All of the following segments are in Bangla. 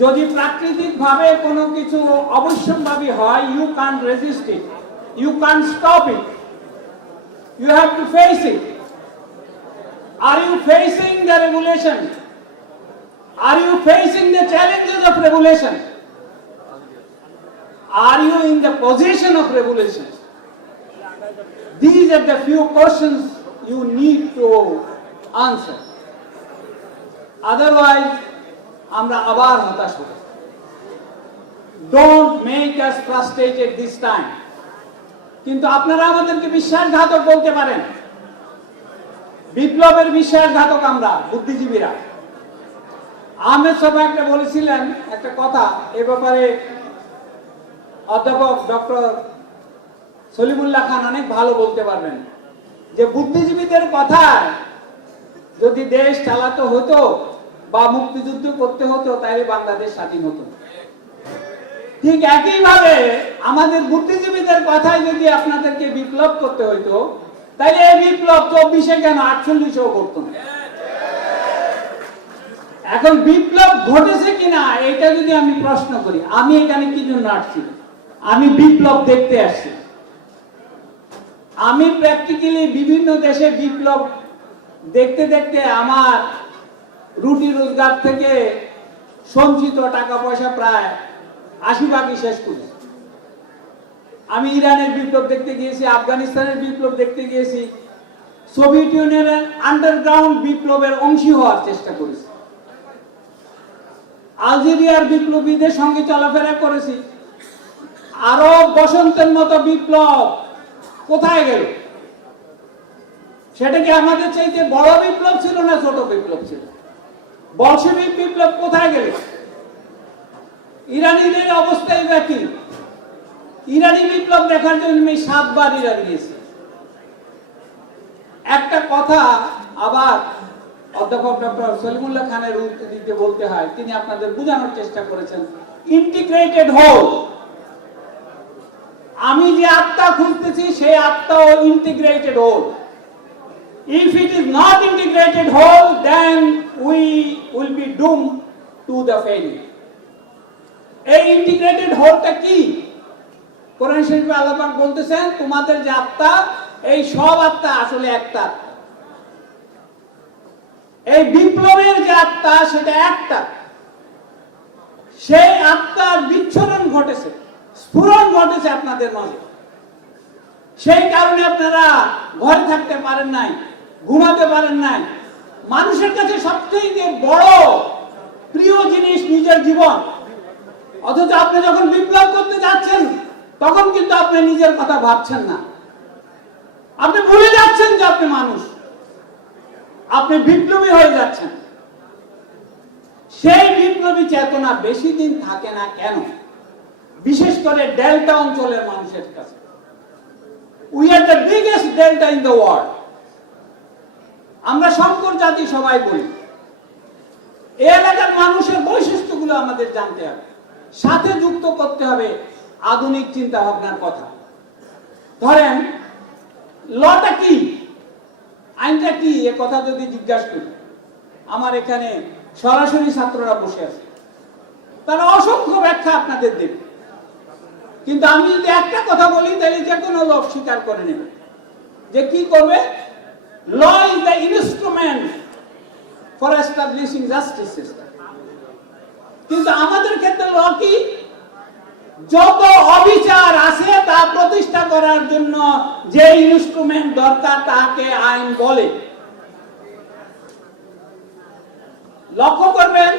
যদি প্রাকৃতিক ভাবে কোনো কিছু অবশ্যম্ভাবী হয়, you can't resist it, you can't stop it, you have to face it. Are you facing the regulation? Are you facing the challenges of regulation? Are you in the possession of regulation? These are the few questions you need to answer. Otherwise, আমরা আবার হতাশ হব। Don't make us frustrated this time. কিন্তু আপনারা আমাদেরকে বিশ্বাসঘাতক বলতে পারেন। বিপ্লবের বিশ্বাসঘাতক আমরা বুদ্ধিজীবীরা। আহমেদ সাহেব একটা বলেছিলেন একটা কথা, এ ব্যাপারে অধ্যাপক ডক্টর সলিমুল্লাহ খান অনেক ভালো বলতে পারবেন, যে বুদ্ধিজীবীদের কথায় যদি দেশ চালাতে হতো বা মুক্তিযুদ্ধ করতে হতো তাহলে বাংলাদেশ স্বাধীন হতো। ঠিক একইভাবে আমাদের বুদ্ধিজীবীদের কথায় যদি আপনাদেরকে বিপ্লব করতে হতো তাহলে এই বিপ্লব 24-এ কেন 48-এও করতো না। এখন বিপ্লব ঘটেছে কিনা এটা যদি আমি প্রশ্ন করি, আমি এখানে কি জন্য আসছি? আমি বিপ্লব দেখতে আসছি। আমি প্র্যাকটিক্যালি বিভিন্ন দেশে বিপ্লব দেখতে দেখতে আমার রুটি রোজগার থেকে সঞ্চিত টাকা পয়সা প্রায় 80% শেষ করেছি। আমি ইরানের বিপ্লব দেখতে গিয়েছি, আফগানিস্তানের বিপ্লব দেখতে গিয়েছি, সোভিয়েত ইউনিয়নের আন্ডারগ্রাউন্ড বিপ্লবের অংশী হওয়ার চেষ্টা করেছি, আলজেরিয়ার বিপ্লবীদের সঙ্গে চলাফেরা করেছি। আরব বসন্তের মতো বিপ্লব কোথায় গেল? সেটা কি আমাদের চাইতে বড় বিপ্লব ছিল না ছোট বিপ্লব ছিল? বলশেভিক বিপ্লব কোথায় গেল? ইরানিদের অবস্থাই বা কি? ইরানি বিপ্লব দেখার জন্য আমি 7 বার ইরান গিয়েছি। একটা কথা আবার অধ্যাপক ডক্টর সলিমুল্লাহ খানের উক্তিতে বলতে হয়, তিনি আপনাদের বোঝানোর চেষ্টা করেছেন ইন্টিগ্রেটেড হোল। আমি যে আত্মা খুঁজতেছি সেই আত্মাও ইন্টিগ্রেটেড হোল। If it is not integrated whole, then we will be doomed to the failure. এই ইন্টিগ্রেটেড হোলটা কি? কোরআন শরীফে আল্লাহ পাক বলতেছেন তোমাদের যে আত্মা, এই সব আত্মা আসলে একটা। এই বিপ্লবের যে আত্মা সেটা একটা, সেই আত্মার বিচ্ছুরণ ঘটেছে, স্ফুরণ ঘটেছে আপনাদের মাঝে। সেই কারণে আপনারা ঘরে থাকতে পারেন নাই, ঘুমাতে পারেন নাই। মানুষের কাছে সবচেয়ে বড় প্রিয় জিনিস নিজের জীবন, অথচ আপনি যখন বিপ্লব করতে যাচ্ছেন তখন কিন্তু আপনি নিজের কথা ভাবছেন না। আপনি ভুলে যাচ্ছেন যে আপনি মানুষ, আপনি বিপ্লবী হয়ে যাচ্ছেন। সেই বিপ্লবী চেতনা বেশি দিন থাকে না কেন? বিশেষ করে ডেল্টা অঞ্চলের মানুষের কাছে। We are the biggest delta in the world. আমরা সংকর জাতি সবাই বলি। এই এলাকার মানুষের বৈশিষ্ট্যগুলো আমাদের জানতে হবে, সাথে যুক্ত করতে হবে আধুনিক চিন্তা ভাবনার কথা। ধরেন লটা কি, আইনটা কি, এ কথা যদি জিজ্ঞাসা করি, আমার এখানে সরাসরি ছাত্ররা বসে আছে, তারা অসংখ্য ব্যাখ্যা আপনাদের দেবে। কিন্তু আমি যদি একটা কথা বলি তাহলে যে কোনো লোক স্বীকার করে নেবে যে কি করবে। Law is the instrument for establishing justice system. কিন্তু আমাদের ক্ষেত্রে ল কি? যত অবিচার আছে তা প্রতিষ্ঠা করার জন্য যে ইনস্ট্রুমেন্ট দরকার তাকে আইন বলে। লক্ষ্য করবেন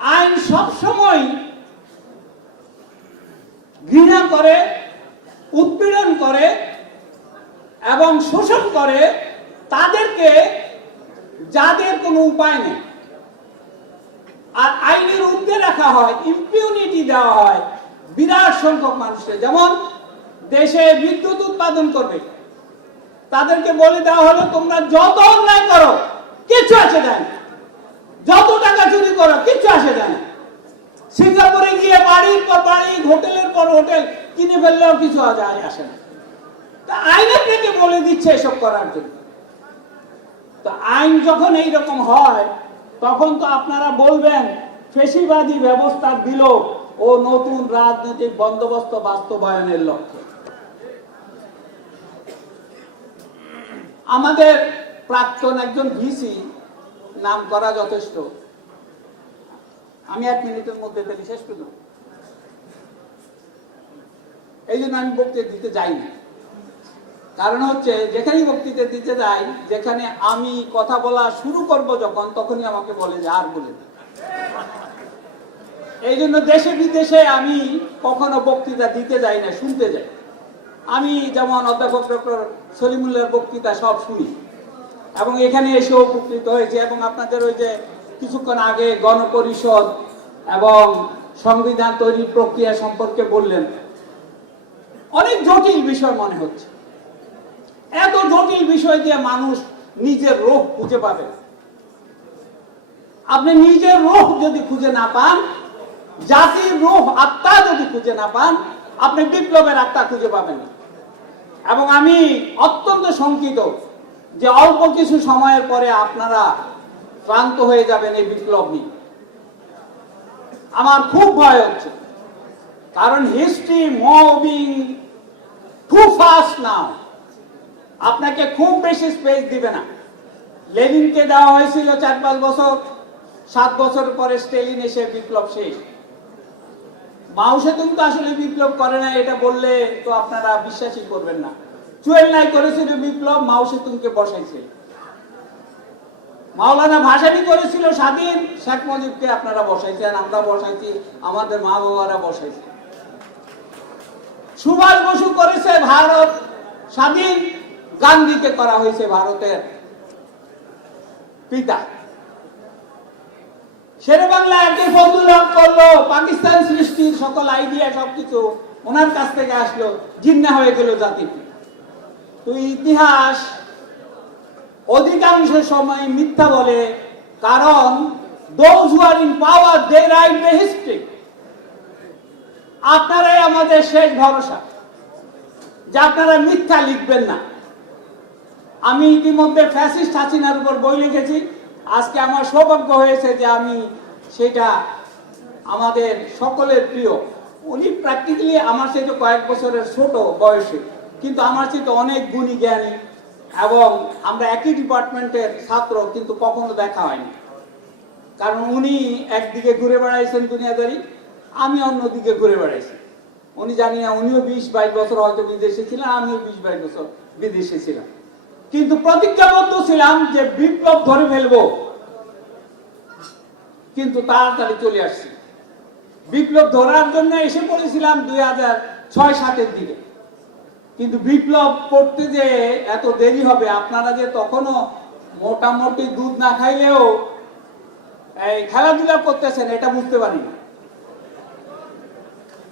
আইন সবসময় ঘৃণা করে, উৎপীড়ন করে এবং শোষণ করে তাদেরকে যাদের কোনো উপায় নেই। আর আইনের ঊর্ধ্বে রাখা হয়, ইম্পিউনিটি দেওয়া হয় বিরাট সংখ্যক মানুষের। যেমন দেশে বিদ্যুৎ উৎপাদন করবে, তাদেরকে বলে দেওয়া হলো তোমরা যত অন্যায় করো কিছু আসে যায় না, যত টাকা চুরি করো কিছু আসে যায় না। সিঙ্গাপুরে গিয়ে বাড়ির পর বাড়ি, হোটেলের পর হোটেল কিনে ফেললেও কিছু আসে না। তা আইন আপনাকে বলে দিচ্ছে এসব করার জন্য। তো আইন যখন এইরকম হয় তখন তো আপনারা বলবেন ফ্যাসিবাদী ব্যবস্থার বিলোপ ও নতুন রাজনৈতিক বন্দোবস্ত বাস্তবায়নের লক্ষ্যে। আমাদের প্রাক্তন একজন ভিসি, নাম করা যথেষ্ট, আমি 1 মিনিটের মধ্যে তাহলে শেষ করব, এই জন্য আমি বক্তৃতা দিতে যাই না। কারণ হচ্ছে যেখানে বক্তৃতা দিতে যাই, যেখানে আমি কথা বলা শুরু করব যখন, তখনই আমাকে বলে যে আর বলে। এই জন্য দেশে বিদেশে আমি কখনো বক্তৃতা দিতে যাই না, শুনতে যাই। আমি যেমন অধ্যাপক ডক্টর সলিমুল্লাহর বক্তৃতা সব শুনি এবং এখানে এসেও উপকৃত হয়েছে। এবং আপনাদের ওই যে কিছুক্ষণ আগে গণপরিষদ এবং সংবিধান তৈরির প্রক্রিয়া সম্পর্কে বললেন, অনেক জটিল বিষয় মনে হচ্ছে। এত জটিল বিষয় দিয়ে মানুষ নিজের রোগ খুঁজে পাবে। আপনি নিজের রোগ যদি খুঁজে না পান, জাতির রোগ আত্মা যদি খুঁজে না পান, আপনি বিপ্লবের আত্মা খুঁজে পাবেন না। এবং আমি অত্যন্ত শঙ্কিত যে অল্প কিছু সময়ের পরে আপনারা ক্লান্ত হয়ে যাবেন এই বিপ্লব নিয়ে। আমার খুব ভয় হচ্ছে, কারণ হিস্ট্রি মুভিং টু ফাস্ট নাও। আপনাকে খুব বেশি স্পেস দিবে না। লেনিনকে দেওয়া হয়েছিল 4-5 বছর, 7 বছর পরে স্টেলিন এসে বিপ্লব শেষ। মাও সেতুং তো আসলে বিপ্লব করে না, এটা বললে তো আপনারা বিশ্বাসই করবেন না। চুয়েলনাই করেছিল বিপ্লব, মাও সেতুংকে বসাইছিল। মাওলানা ভাসানী করেছিল স্বাধীন, শেখ মুজিবকে আপনারা বসাইছেন, আমরা বসাইছি, আমাদের মা বাবারা বসাইছে। সুভাষ বসু করেছে ভারত স্বাধীন, গান্ধীকে করা হয়েছে ভারতের পিতা। শেরে বাংলা একই ফজলুল হক করলো, পাকিস্তান সৃষ্টির সকল আইডিয়া সবকিছু ওনার কাছ থেকে আসলো, জিন্না হয়ে গেল জাতির পিতা। তো ইতিহাস অধিকাংশ সময় মিথ্যা বলে, কারণ those who are in power they write the history। আপনারাই আমাদের শেষ ভরসা, যে আপনারা মিথ্যা লিখবেন না। আমি ইতিমধ্যে ফ্যাসিস্ট হাসিনার উপর বই লিখেছি। আজকে আমার সৌভাগ্য হয়েছে যে আমি সেটা আমাদের সকলের প্রিয়, উনি প্র্যাকটিক্যালি আমার সাথে কয়েক বছরের ছোট বয়সে, কিন্তু আমার সাথে অনেক গুণী জ্ঞানী এবং আমরা একই ডিপার্টমেন্টের ছাত্র, কিন্তু কখনো দেখা হয়নি। কারণ উনি একদিকে ঘুরে বেড়াইছেন দুনিয়াদারি, আমি অন্যদিকে ঘুরে বেড়াইছি। উনি জানি না, উনিও 20-22 বছর হয়তো বিদেশে ছিলেন, আমিও 20-22 বছর বিদেশে ছিলাম। কিন্তু প্রতিজ্ঞাবদ্ধ ছিলাম যে বিপ্লব ধরে ফেলবো, কিন্তু তাড়াতাড়ি চলে আসছি। বিপ্লব ধরার জন্য এসে পড়েছিলাম 2006-07 দিকে, কিন্তু বিপ্লব করতে যে এত দেরি হবে, আপনারা যে তখনও মোটামুটি দুধ না খাইলেও এই খেলাধুলা করতেছেন, এটা বুঝতে পারি না।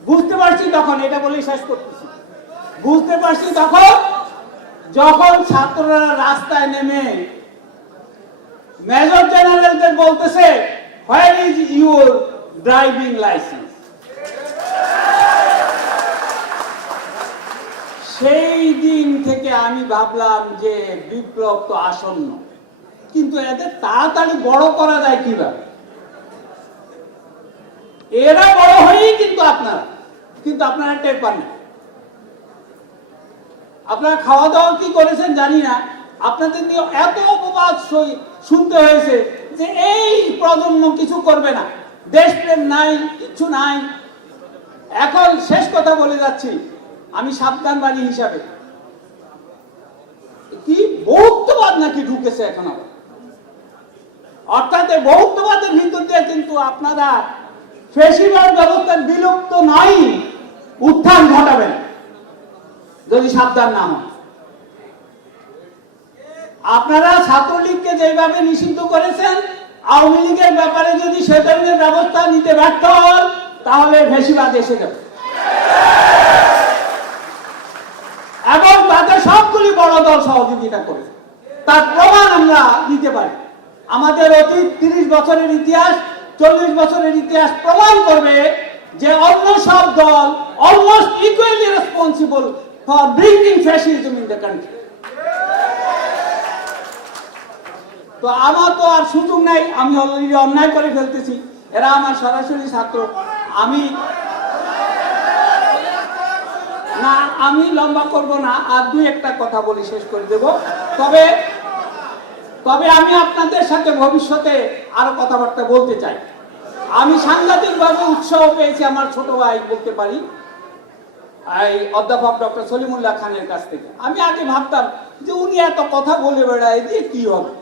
বুঝতে পারছি তখন, এটা বলেই শেষ করতেছি, বুঝতে পারছি তখন যখন ছাত্ররা রাস্তায় নেমে মেজর জেনারেলদের বলতেছে, where is your driving licence. সেই দিন থেকে আমি ভাবলাম যে বিপ্লব তো আসন্ন, কিন্তু এদের তাড়াতাড়ি বড় করা যায় কিভাবে? এরা বড় হয়েই কিন্তু আপনারা টের পান না। আপনারা খাওয়া দাওয়া কি করেছেন জানি না, আপনাদের নিয়ে এত অপবাদ শুনতে হয়েছে যে এই প্রজন্ম কিছু করবে না, দেশপ্রেম নাই, কিছু নাই। এখন শেষ কথা বলে যাচ্ছি আমি সাবধানবাণী হিসাবে, কি বহুত্ববাদ নাকি ঢুকেছে এখন আবার। অর্থাৎ এই বহুত্ববাদের ভিতর দিয়ে কিন্তু আপনারা ফ্যাসিবাদ ব্যবস্থার বিলুপ্ত নয়, উত্থান ঘটাবেন যদি সাবধান না হন। আপনারা ছাত্রলীগকে যেভাবে নিষিদ্ধ করেছেন, আওয়ামী লীগের ব্যাপারে যদি সে ধরনের ব্যবস্থা নিতে ব্যর্থ হন, তাহলে ফ্যাসিবাদ এসে যাবে এবং তাদের সবগুলি বড় দল সহযোগিতা করে। তার প্রমাণ আমরা দিতে পারি। আমাদের অতীত 30 বছরের ইতিহাস, 40 বছরের ইতিহাস প্রমাণ করবে যে অন্য সব দল almost equally responsible for bringing fascism in the country. তো আমার তো আর সুযোগ নাই, আমি অলরেডি অন্যায় করে ফেলতেছি। এরা আমার সরাসরি ছাত্র। আমি লম্বা করব না, আর দুই একটা কথা বলি শেষ করে দেব। তবে আমি আপনাদের সাথে ভবিষ্যতে আরো কথাবার্তা বলতে চাই। আমি সাংঘাতিকভাবে উৎসাহ পেয়েছি আমার ছোট ভাই বলতে পারি এই অধ্যাপক ডক্টর সলিমুল্লাহ খানের কাছ থেকে। আমি আগে ভাবতাম যে উনি এত কথা বলে বেড়ায় দিয়ে কি হবে,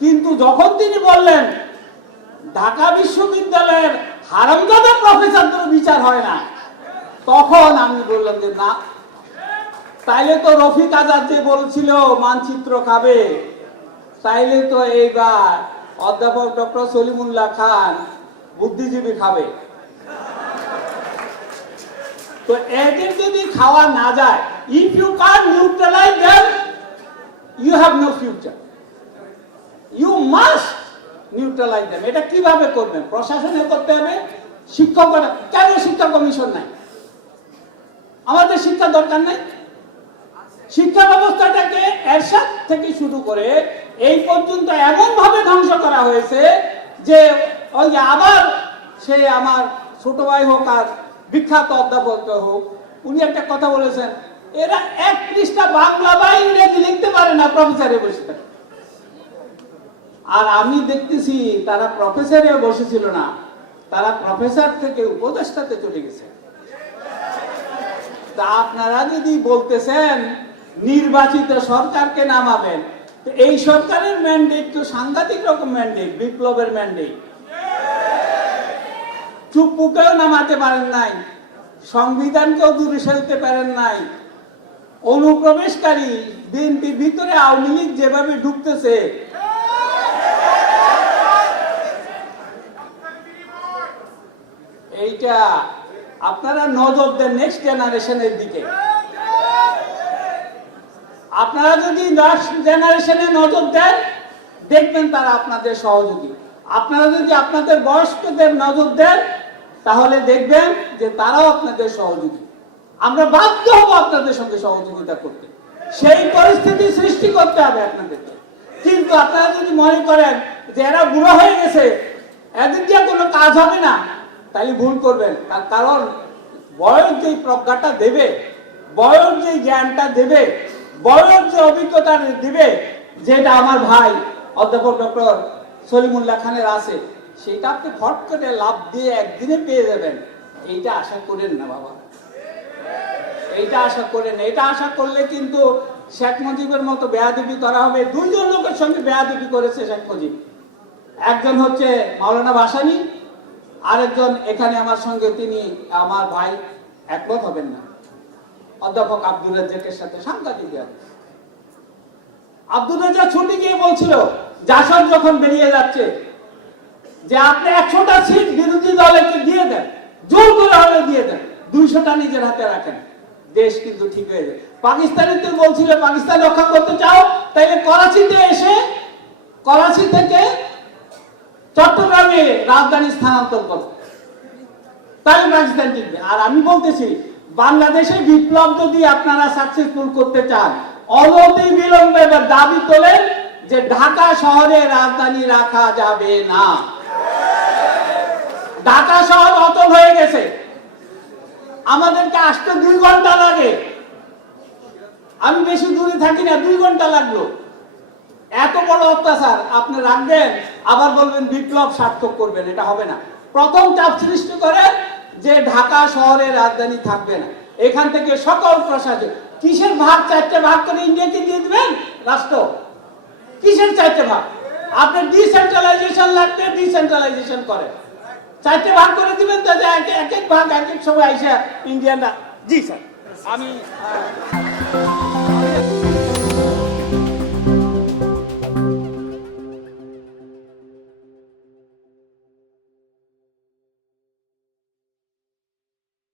কিন্তু যখন তিনি বললেন ঢাকা বিশ্ববিদ্যালয়ের হারামজাদা প্রফেসরদের বিচার হয় না, তখন আমি বললাম যে না, তাইলে তো রফিক আজাদ যে বলছিল মানচিত্র খাবে, তাইলে তো এইবার অধ্যাপক ডক্টর সলিমুল্লাহ খান বুদ্ধিজীবী খাবে। তো এদের যদি খাওয়া না যায়, if you can neutralise them, you have no future, you must neutralise them. এটা কিভাবে করবেন? প্রশাসনে করতে হবে, শিক্ষকরা। কেন শিক্ষা কমিশন নাই? আমাদের শিক্ষা দরকার নাই? শিক্ষা ব্যবস্থাটাকে এরশাদ থেকে শুরু করে এই পর্যন্ত এমন ভাবে ধ্বংস করা হয়েছে যে ওই যে আবার সে আমার ছোট ভাই হোক আর বিখ্যাত অধ্যাপক হোক, উনি একটা কথা বলেছেন, এরা এক পৃষ্ঠা বাংলা বা ইংরেজি লিখতে পারে না, প্রফেসরে বসে থাকে। আর আমি দেখতেছি তারা প্রফেসরে বসেছিল না, তারা প্রফেসর থেকে উপদেষ্টাতে চলে গেছে। তা আপনারা যদি বলতেছেন নির্বাচিত সরকারকে নামাবেন, তো এই সরকারের ম্যান্ডেট তো সাংঘাতিক রকম ম্যান্ডেট, বিপ্লবের ম্যান্ডেট। চুপ্পুকেও নামাতে পারেন নাই, সংবিধানকেও দূরে সরাতে পারেন নাই। অনুপ্রবেশকারী বিএনপির ভিতরে আওয়ামী লীগ যেভাবে ঢুকতেছে, এইটা আপনারা নজর দেন নেক্সট জেনারেশনের দিকে। আপনারা যদি নেক্সট জেনারেশনে নজর দেন, দেখবেন তারা আপনাদের সহযোগী। আপনারা যদি আপনাদের বয়স্কদের নজর দেন, তাহলে দেখবেন যে তারাও আপনাদের সহযোগী। আমরা বাধ্য হব আপনাদের সঙ্গে সহযোগিতা করতে, সেই পরিস্থিতি সৃষ্টি করতে হবে আপনাদেরকে। কিন্তু আপনারা যদি মনে করেন যে এরা বুড়ো হয়ে গেছে, এদের দিয়ে কোনো কাজ হবে না, তাহলে ভুল করবেন। তার কারণ বয়স যেই প্রজ্ঞাটা দেবে, বয়স যেই জ্ঞানটা দেবে, বয়স যে অভিজ্ঞতা দিবে, যেটা আমার ভাই অধ্যাপক ডক্টর সলিমুল্লাহ খানের আছে, সেটা আপনি ফট করে লাভ দিয়ে একদিনে পেয়ে যাবেন, এইটা আশা করেন না বাবা, এইটা আশা করেন। এটা আশা করলে কিন্তু শেখ মুজিবের মতো বেয়াদবি করা হবে। দুইজন লোকের সঙ্গে বেয়াদবি করেছে শেখ মুজিব, একজন হচ্ছে মাওলানা ভাসানী, আরেকজন এখানে আমার সঙ্গে, তিনি আমার ভাই, একমত হবেন না, অধ্যাপক আব্দুল রাজ্জাকের সাথে সাংঘাতিক বেয়াদবি। আব্দুল রাজ্জাক ছুটি গিয়ে বলছিল জাসদ যখন বেরিয়ে যাচ্ছে যে আপনি 100টা সিট বিরোধী দলকে দিয়ে দেন, জোর করে হলে দিয়ে দেন, 200টা নিজের হাতে রাখেন, দেশ কিন্তু ঠিক হয়ে যায়। পাকিস্তানিদের বলছিল পাকিস্তান রক্ষা করতে চাও, তাইলে করাচিতে এসে করাচি থেকে চট্টগ্রামে রাজধানী স্থানান্তর করো, তাহলে পাকিস্তান টিকবে। আর আমি বলতেছি, বাংলাদেশে বিপ্লব যদি আপনারা সাকসেসফুল করতে চান, অনতি বিলম্বে দাবি তোলেন যে ঢাকা শহরে রাজধানী রাখা যাবে না। ঢাকা শহর অচল হয়ে গেছে, আমাদেরকে আসতে 2 ঘন্টা লাগে। আমি বেশি দূরে থাকি না, 2 ঘন্টা লাগলো। এত বড় অত্যাচার আপনি রাখবেন, আবার বলবেন বিপ্লব সার্থক করবেন, এটা হবে না। প্রথম চাপ সৃষ্টি করেন যে ঢাকা শহরে রাজধানী থাকবে না, এখান থেকে সকল প্রশাসন। কিসের ভাগ? 4টে ভাগ করে ইন্ডিয়াকে দিয়ে দিবেন রাষ্ট্র। কিসের 4টে ভাগ? আপনি ডিসেন্ট্রালাইজেশন লাগবে, ডিসেন্ট্রালাইজেশন করেন, 4টে ভাগ করে দিবেন, তো এক এক ভাগ এক এক সময় আইসা ইন্ডিয়ানরা। জি স্যার, আমি